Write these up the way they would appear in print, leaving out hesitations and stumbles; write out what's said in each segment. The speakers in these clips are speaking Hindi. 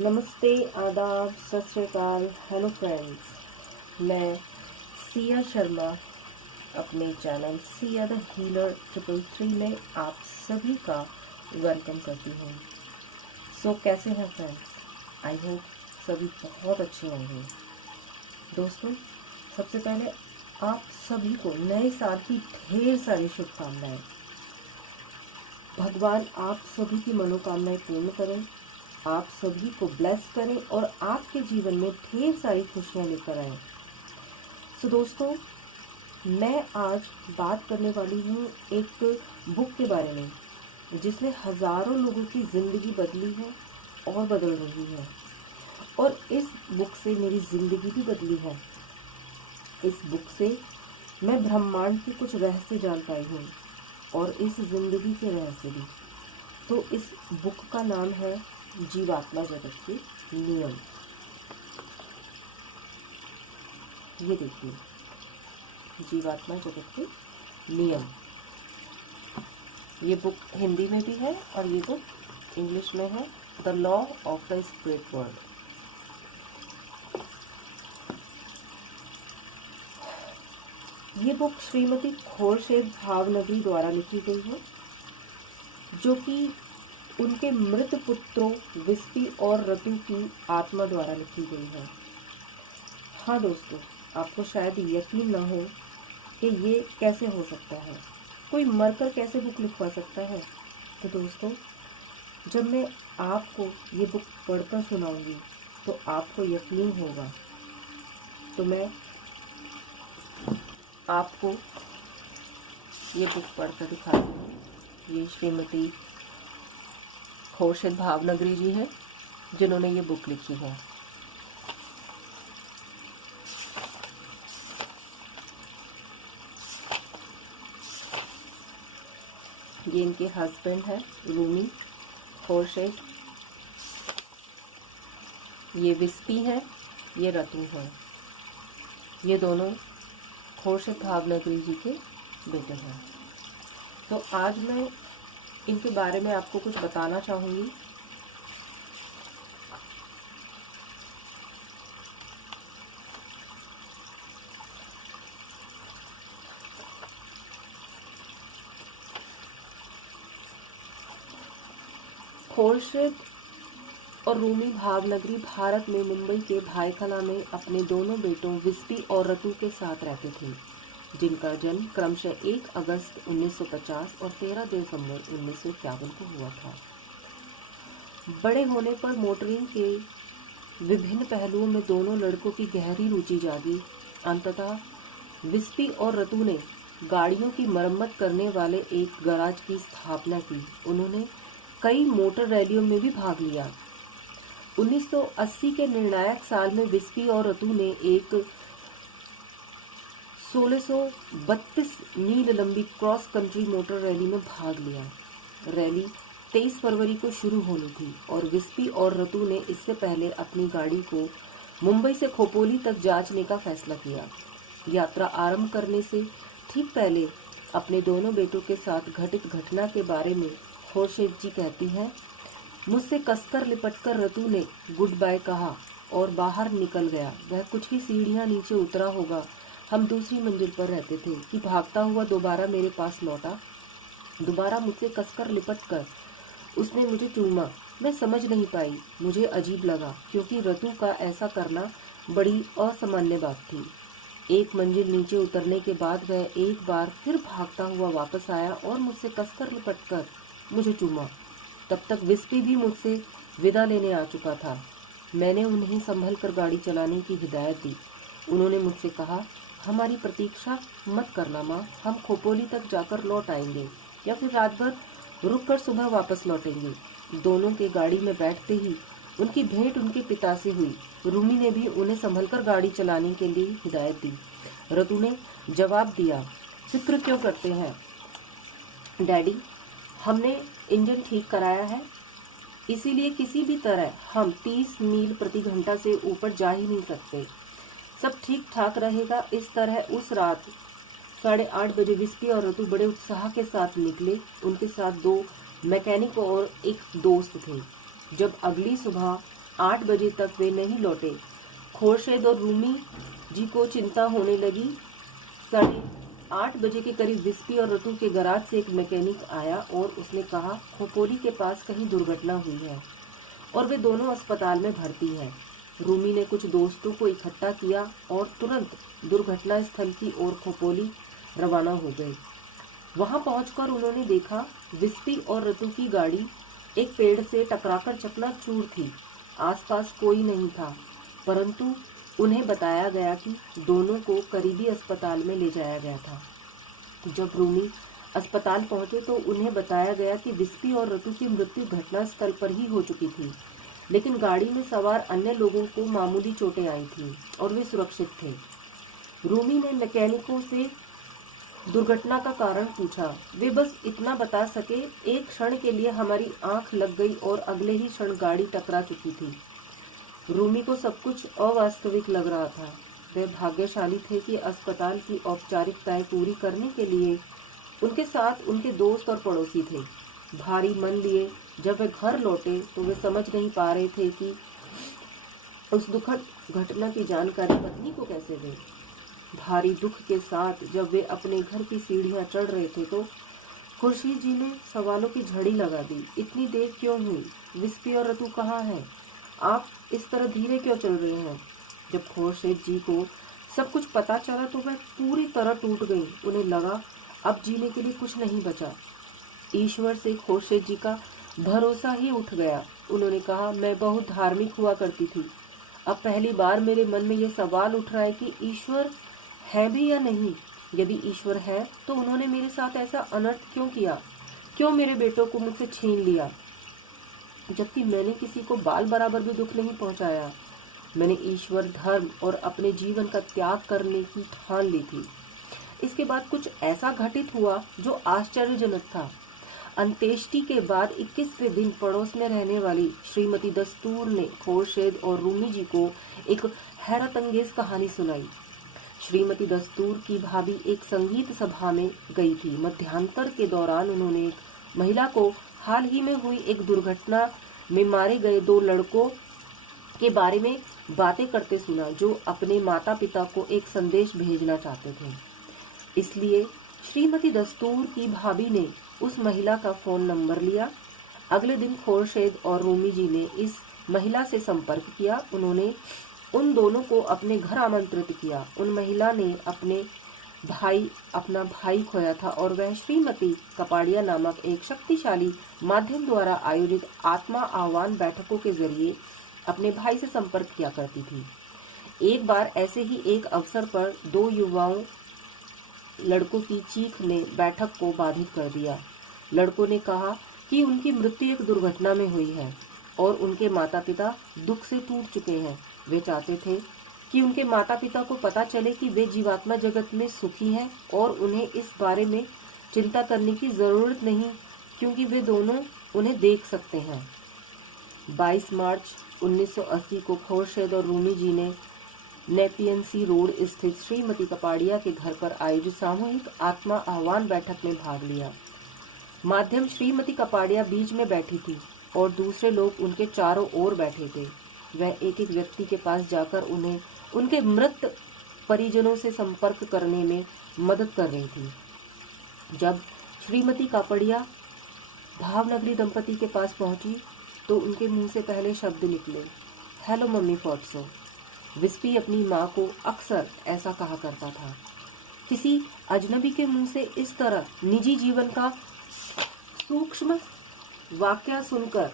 नमस्ते, आदाब, सत श्री अकाल, हेलो फ्रेंड्स। मैं सिया शर्मा अपने चैनल सिया द हीलर 333 में आप सभी का वेलकम करती हूँ। सो कैसे हैं फ्रेंड्स? आई होप सभी बहुत अच्छे होंगे। दोस्तों, सबसे पहले आप सभी को नए साल की ढेर सारी शुभकामनाएं। भगवान आप सभी की मनोकामनाएं पूर्ण करें, आप सभी को ब्लेस करें और आपके जीवन में ढेर सारी खुशियां लेकर आए। सो दोस्तों, मैं आज बात करने वाली हूँ एक बुक के बारे में जिसने हजारों लोगों की जिंदगी बदली है और बदल रही है। और इस बुक से मेरी जिंदगी भी बदली है। इस बुक से मैं ब्रह्मांड के कुछ रहस्य जान पाई हूँ और इस जिंदगी के रहस्य भी। तो इस बुक का नाम है जीवात्मा जगत के नियम। ये देखिए, जीवात्मा जगत के नियम। ये बुक हिंदी में भी है और ये बुक इंग्लिश में है, the law of the spirit world. ये बुक श्रीमती खोरशेद भावनगरी द्वारा लिखी गई है, जो कि उनके मृत पुत्रों विस्पी और रतु की आत्मा द्वारा लिखी गई है। हाँ दोस्तों, आपको शायद यकीन ना हो कि ये कैसे हो सकता है, कोई मरकर कैसे बुक लिखवा सकता है। तो दोस्तों, जब मैं आपको ये बुक पढ़कर सुनाऊंगी तो आपको यकीन होगा। तो मैं आपको ये बुक पढ़कर दिखाती हूँ। ये श्रीमती खोरशेद भावनगरी जी हैं जिन्होंने ये बुक लिखी है। ये इनके हस्बैंड है रूमी खोरशेद। ये विस्पी है, ये रतु है। ये दोनों खोरशेद भावनगरी जी के बेटे हैं। तो आज मैं इनके बारे में आपको कुछ बताना चाहूंगी। खोरशेद और रूमी भावनगरी भारत में मुंबई के भायखला में अपने दोनों बेटों विस्पी और रतु के साथ रहते थे, जिनका जन्म क्रमशः 1 अगस्त 1950 और 13 दिसंबर 1951 को हुआ था। बड़े होने पर मोटरिंग के विभिन्न पहलुओं में दोनों लड़कों की गहरी रुचि जागी। अंततः विस्पी और रतु ने गाड़ियों की मरम्मत करने वाले एक गैराज की स्थापना की। उन्होंने कई मोटर रैलियों में भी भाग लिया। 1980 के निर्णायक साल में विस्पी और रतु ने एक 1632 मील लंबी क्रॉस कंट्री मोटर रैली में भाग लिया। रैली 23 फरवरी को शुरू होनी थी और विस्पी और रतु ने इससे पहले अपनी गाड़ी को मुंबई से खोपोली तक जांचने का फैसला किया। यात्रा आरंभ करने से ठीक पहले अपने दोनों बेटों के साथ घटित घटना के बारे में खोरशेद जी कहती हैं, मुझसे कसकर लिपटकर रतु ने गुड बाय कहा और बाहर निकल गया। वह कुछ ही सीढ़ियां नीचे उतरा होगा, हम दूसरी मंजिल पर रहते थे, कि भागता हुआ दोबारा मेरे पास लौटा। दोबारा मुझसे कसकर लिपटकर उसने मुझे चूमा। मैं समझ नहीं पाई, मुझे अजीब लगा, क्योंकि रतु का ऐसा करना बड़ी असामान्य बात थी। एक मंजिल नीचे उतरने के बाद वह एक बार फिर भागता हुआ वापस आया और मुझसे कसकर लिपटकर मुझे चूमा। तब तक विस्पी भी मुझसे विदा लेने आ चुका था। मैंने उन्हें संभल कर गाड़ी चलाने की हिदायत दी। उन्होंने मुझसे कहा, हमारी प्रतीक्षा मत करना माँ, हम खोपोली तक जाकर लौट आएंगे या फिर रात भर रुक कर सुबह वापस लौटेंगे। दोनों के गाड़ी में बैठते ही उनकी भेंट उनके पिता से हुई। रूमी ने भी उन्हें संभलकर गाड़ी चलाने के लिए हिदायत दी। रतु ने जवाब दिया, फिक्र क्यों करते हैं डैडी, हमने इंजन ठीक कराया है, इसीलिए किसी भी तरह हम 30 मील प्रति घंटा से ऊपर जा ही नहीं सकते। सब ठीक ठाक रहेगा। इस तरह उस रात 8:30 बजे विस्पी और रतु बड़े उत्साह के साथ निकले। उनके साथ 2 मैकेनिक और एक दोस्त थे। जब अगली सुबह 8 बजे तक वे नहीं लौटे। खुर्शीद और रूमी जी को चिंता होने लगी। 8:30 बजे के करीब विस्पी और रतु के गैराज से एक मैकेनिक आया और उसने कहा खोपोली के पास कहीं दुर्घटना हुई है और वे दोनों अस्पताल में भर्ती हैं। रूमी ने कुछ दोस्तों को इकट्ठा किया और तुरंत दुर्घटना स्थल की ओर खोपोली रवाना हो गए। वहां पहुंचकर उन्होंने देखा विस्पी और रतु की गाड़ी एक पेड़ से टकराकर चकनाचूर थी। आसपास कोई नहीं था, परंतु उन्हें बताया गया कि दोनों को करीबी अस्पताल में ले जाया गया था। जब रूमी अस्पताल पहुंचे तो उन्हें बताया गया कि विस्पी और रतु की मृत्यु घटना स्थल पर ही हो चुकी थी, लेकिन गाड़ी में सवार अन्य लोगों को मामूली चोटें आई थी और वे सुरक्षित थे। रूमी ने मैकेनिकों से दुर्घटना का कारण पूछा। वे बस इतना बता सके, एक क्षण के लिए हमारी आंख लग गई और अगले ही क्षण गाड़ी टकरा चुकी थी। रूमी को सब कुछ अवास्तविक लग रहा था। वे भाग्यशाली थे कि अस्पताल की औपचारिकताएं पूरी करने के लिए उनके साथ उनके दोस्त और पड़ोसी थे। भारी मन लिए जब वे घर लौटे तो वे समझ नहीं पा रहे थे कि उस दुखद घटना की जानकारी पत्नी को कैसे दें। भारी दुख के साथ जब वे अपने घर की सीढ़ियां चढ़ रहे थे तो खुर्शीद जी ने सवालों की झड़ी लगा दी। इतनी देर क्यों हुई? विस्पी और रतु कहाँ हैं? आप इस तरह धीरे क्यों चल रहे हैं? जब खुर्शीद जी को सब कुछ पता चला तो वह पूरी तरह टूट गई। उन्हें लगा अब जीने के लिए कुछ नहीं बचा। ईश्वर से खुर्शीद जी का भरोसा ही उठ गया। उन्होंने कहा, मैं बहुत धार्मिक हुआ करती थी। अब पहली बार मेरे मन में यह सवाल उठ रहा है कि ईश्वर है भी या नहीं। यदि ईश्वर है तो उन्होंने मेरे साथ ऐसा अनर्थ क्यों किया? क्यों मेरे बेटों को मुझसे छीन लिया, जबकि मैंने किसी को बाल बराबर भी दुख नहीं पहुंचाया। मैंने ईश्वर, धर्म और अपने जीवन का त्याग करने की ठान ली थी। इसके बाद कुछ ऐसा घटित हुआ जो आश्चर्यजनक था। अंत्येष्टि के बाद 21वें दिन पड़ोस में रहने वाली श्रीमती दस्तूर ने खुर्शीद और रूमी जी को एक हैरत अंगेज कहानी सुनाई। श्रीमती दस्तूर की भाभी एक संगीत सभा में गई थी। मध्यांतर के दौरान उन्होंने एक महिला को हाल ही में हुई एक दुर्घटना में मारे गए 2 लड़कों के बारे में बातें करते सुना, जो अपने माता पिता को एक संदेश भेजना चाहते थे। इसलिए श्रीमती दस्तूर की भाभी ने उस महिला का फोन नंबर लिया। अगले दिन खुर्शीद और रूमी जी ने इस महिला से संपर्क किया। उन्होंने उन दोनों को अपने घर आमंत्रित किया। उन महिला ने अपना भाई खोया था और वह श्रीमती कपाड़िया नामक एक शक्तिशाली माध्यम द्वारा आयोजित आत्मा आह्वान बैठकों के जरिए अपने भाई से संपर्क किया करती थी। एक बार ऐसे ही एक अवसर पर 2 युवाओं लड़कों की चीख ने बैठक को बाधित कर दिया। लड़कों ने कहा कि उनकी मृत्यु एक दुर्घटना में हुई है और उनके माता पिता दुख से टूट चुके हैं। वे चाहते थे कि उनके माता पिता को पता चले कि वे जीवात्मा जगत में सुखी हैं और उन्हें इस बारे में चिंता करने की जरूरत नहीं, क्योंकि वे दोनों उन्हें देख सकते हैं। 22 मार्च 1980 को खुर्शीद और रूमी जी ने नेपियन सी रोड स्थित श्रीमती कपाड़िया के घर पर आयोजित सामूहिक आत्मा आह्वान बैठक में भाग लिया। माध्यम श्रीमती कपाड़िया बीच में बैठी थी और दूसरे लोग उनके चारों ओर बैठे थे। वह एक एक व्यक्ति के पास जाकर उन्हें उनके मृत परिजनों से संपर्क करने में मदद कर रही थी। जब श्रीमती कापड़िया भावनगरी दंपति के पास पहुंची तो उनके मुंह से पहले शब्द निकले, हेलो मम्मी फॉट्सो। विस्पी अपनी माँ को अक्सर ऐसा कहा करता था। किसी अजनबी के मुंह से इस तरह निजी जीवन का सूक्ष्म वाक्य सुनकर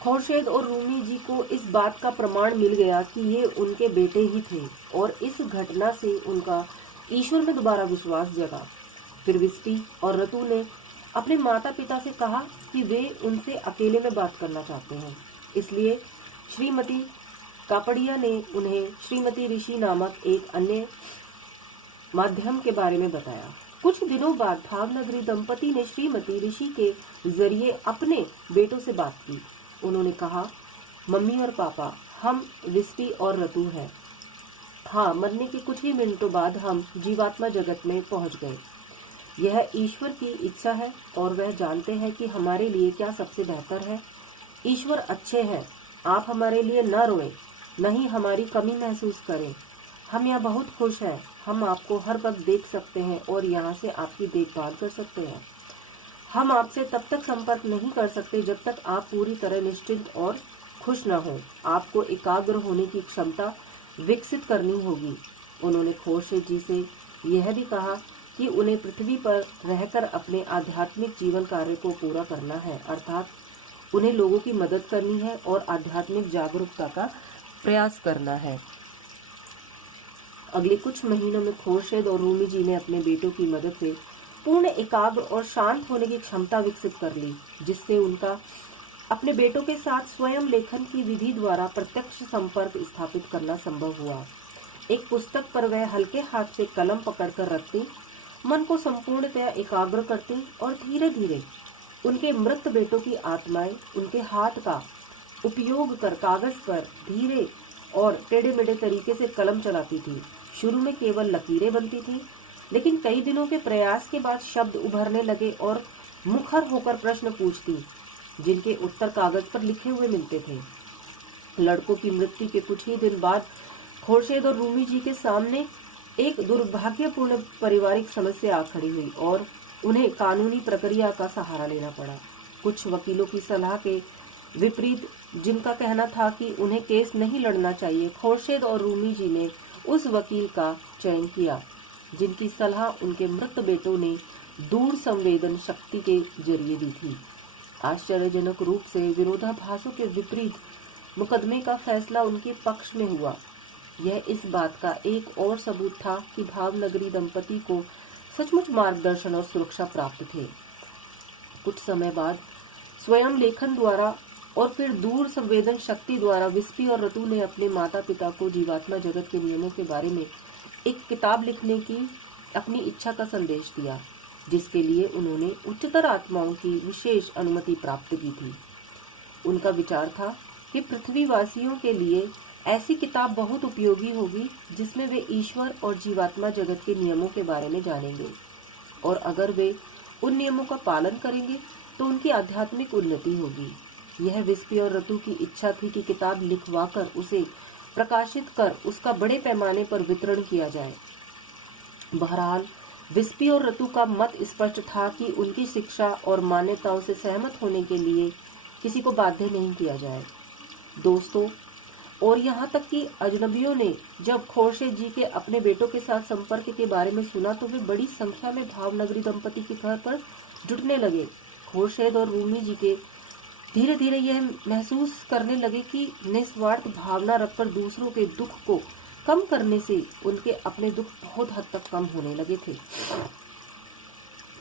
खुर्शीद और रूमी जी को इस बात का प्रमाण मिल गया कि ये उनके बेटे ही थे और इस घटना से उनका ईश्वर में दोबारा विश्वास जगा। फिर विस्पी और रतु ने अपने माता पिता से कहा कि वे उनसे अकेले में बात करना चाहते हैं। इसलिए श्रीमती कापड़िया ने उन्हें श्रीमती ऋषि नामक एक अन्य माध्यम के बारे में बताया। कुछ दिनों बाद भावनगरी दंपति ने श्रीमती ऋषि के जरिए अपने बेटों से बात की। उन्होंने कहा, मम्मी और पापा, हम विस्पी और रतु हैं। हाँ, मरने के कुछ ही मिनटों बाद हम जीवात्मा जगत में पहुंच गए। यह ईश्वर की इच्छा है और वह जानते हैं कि हमारे लिए क्या सबसे बेहतर है। ईश्वर अच्छे हैं, आप हमारे लिए न रोएं, नहीं हमारी कमी महसूस करें। हम यहाँ बहुत खुश हैं, हम आपको हर वक्त देख सकते हैं और यहाँ से आपकी देखभाल कर सकते हैं। हम आपसे तब तक संपर्क नहीं कर सकते जब तक आप पूरी तरह निश्चिंत और खुश न हो। आपको एकाग्र होने की क्षमता विकसित करनी होगी। उन्होंने खुर्शीद जी से यह भी कहा कि उन्हें पृथ्वी पर रहकर अपने आध्यात्मिक जीवन कार्य को पूरा करना है, अर्थात उन्हें लोगों की मदद करनी है और आध्यात्मिक जागरूकता का प्रयास करना है। अगले कुछ महीनों में खुर्शीद और रूमी जी ने अपने बेटों की मदद से पूर्ण एकाग्र और शांत होने की क्षमता विकसित कर ली, जिससे उनका अपने बेटों के साथ स्वयं लेखन की विधि द्वारा प्रत्यक्ष संपर्क स्थापित करना संभव हुआ। एक पुस्तक पर वह हल्के हाथ से कलम पकड़कर रखती, मन को संपूर्णतया एकाग्र करती और धीरे धीरे उनके मृत बेटों की आत्माएं उनके हाथ का उपयोग कर कागज पर धीरे और टेढ़े मेढ़े तरीके से कलम चलाती थी। शुरू में केवल लकीरें बनती थी, लेकिन कई दिनों के प्रयास के बाद शब्द उभरने लगे और मुखर होकर प्रश्न पूछती, जिनके उत्तर कागज पर लिखे हुए मिलते थे। लड़कों की मृत्यु के कुछ ही दिन बाद खुर्शीद और रूमी जी के सामने एक दुर्भाग्यपूर्ण पारिवारिक समस्या आ खड़ी हुई और उन्हें कानूनी प्रक्रिया का सहारा लेना पड़ा। कुछ वकीलों की सलाह के विपरीत, जिनका कहना था कि उन्हें केस नहीं लड़ना चाहिए, खुर्शीद और रूमी जी ने उस वकील का चयन किया जिनकी सलाह उनके मृत बेटों ने दूर संवेदन शक्ति के जरिए दी थी। आश्चर्यजनक रूप से विरोधाभासों के विपरीत मुकदमे का फैसला उनके पक्ष में हुआ। यह इस बात का एक और सबूत था कि भावनगरी दंपति को सचमुच मार्गदर्शन और सुरक्षा प्राप्त थे। कुछ समय बाद स्वयं लेखन द्वारा और फिर दूर संवेदन शक्ति द्वारा विस्पी और रतु ने अपने माता पिता को जीवात्मा जगत के नियमों के बारे में एक किताब लिखने की अपनी इच्छा का संदेश दिया, जिसके लिए उन्होंने उच्चतर आत्माओं की विशेष अनुमति प्राप्त की थी। उनका विचार था कि पृथ्वीवासियों के लिए ऐसी किताब बहुत उपयोगी होगी जिसमें वे ईश्वर और जीवात्मा जगत के नियमों के बारे में जानेंगे, और अगर वे उन नियमों का पालन करेंगे तो उनकी आध्यात्मिक उन्नति होगी। यह विस्पी और रतु की इच्छा थी कि किताब लिखवाकर उसे प्रकाशित कर उसका बड़े पैमाने पर वितरण किया जाए। बहरहाल विस्पी और रतु का मत स्पष्ट था कि उनकी शिक्षा और मान्यताओं से सहमत होने के लिए किसी को बाध्य नहीं किया जाए। दोस्तों, और यहाँ तक कि अजनबियों ने जब खुर्शीद जी के अपने बेटों के साथ संपर्क के बारे में सुना तो वे बड़ी संख्या में भावनगरी दंपति के घर पर जुटने लगे। खुर्शीद और रूमी जी के धीरे धीरे यह महसूस करने लगे कि निस्वार्थ भावना रखकर दूसरों के दुख को कम करने से उनके अपने दुख बहुत हद तक कम होने लगे थे।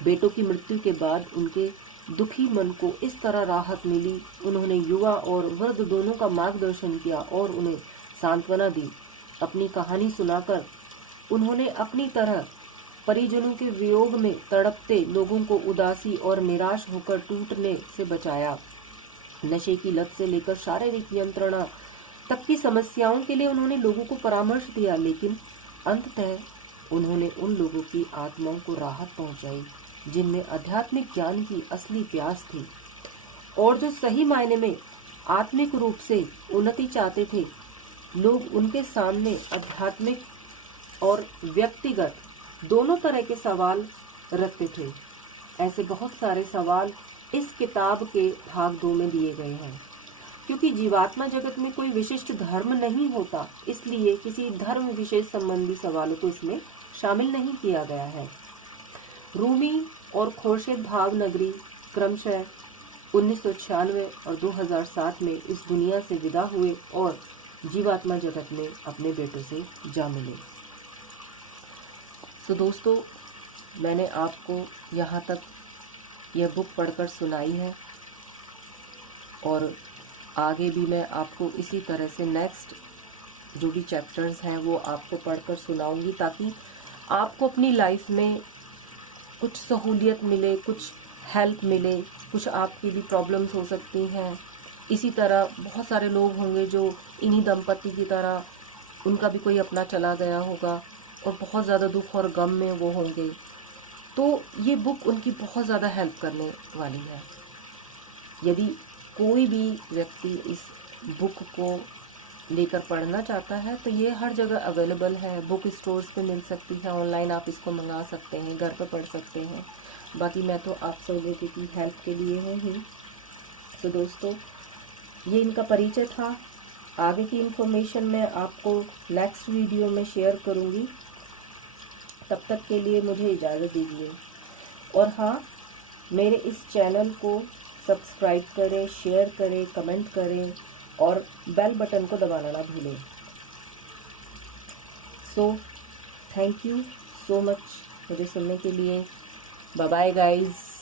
बेटों की मृत्यु के बाद उनके दुखी मन को इस तरह राहत मिली। उन्होंने युवा और वृद्ध दोनों का मार्गदर्शन किया और उन्हें सांत्वना दी। अपनी कहानी सुनाकर उन्होंने अपनी तरह परिजनों के वियोग में तड़पते लोगों को उदासी और निराश होकर टूटने से बचाया। नशे की लत से लेकर शारीरिक यंत्रणा तक की समस्याओं के लिए उन्होंने लोगों को परामर्श दिया, लेकिन अंततः उन्होंने उन लोगों की आत्माओं को राहत पहुंचाई जिनमें आध्यात्मिक ज्ञान की असली प्यास थी और जो सही मायने में आत्मिक रूप से उन्नति चाहते थे। लोग उनके सामने आध्यात्मिक और व्यक्तिगत दोनों तरह के सवाल रखते थे। ऐसे बहुत सारे सवाल इस किताब के भाग 2 में दिए गए हैं। क्योंकि जीवात्मा जगत में कोई विशिष्ट धर्म नहीं होता, इसलिए किसी धर्म विशेष संबंधी सवालों को इसमें शामिल नहीं किया गया है। रूमी और खुर्शीद भावनगरी क्रमशः 1996 और 2007 में इस दुनिया से विदा हुए और जीवात्मा जगत में अपने बेटों से जा मिले। तो दोस्तों, मैंने आपको यहाँ तक यह बुक पढ़कर सुनाई है और आगे भी मैं आपको इसी तरह से नेक्स्ट जो भी चैप्टर्स हैं वो आपको पढ़कर सुनाऊंगी, ताकि आपको अपनी लाइफ में कुछ सहूलियत मिले, कुछ हेल्प मिले। कुछ आपकी भी प्रॉब्लम्स हो सकती हैं। इसी तरह बहुत सारे लोग होंगे जो इन्हीं दंपति की तरह उनका भी कोई अपना चला गया होगा और बहुत ज़्यादा दुख और गम में वो होंगे, तो ये बुक उनकी बहुत ज़्यादा हेल्प करने वाली है। यदि कोई भी व्यक्ति इस बुक को लेकर पढ़ना चाहता है तो ये हर जगह अवेलेबल है, बुक स्टोर्स पे मिल सकती है, ऑनलाइन आप इसको मंगा सकते हैं, घर पर पढ़ सकते हैं। बाकी मैं तो आप सब लोगों की हेल्प के लिए हूँ। तो दोस्तों, ये इनका परिचय था। आगे की इन्फॉर्मेशन मैं आपको नेक्स्ट वीडियो में शेयर करूँगी। तब तक के लिए मुझे इजाज़त दीजिए। और हाँ, मेरे इस चैनल को सब्सक्राइब करें, शेयर करें, कमेंट करें और बेल बटन को दबाना ना भूलें। So thank you so much मुझे सुनने के लिए। Bye bye guys.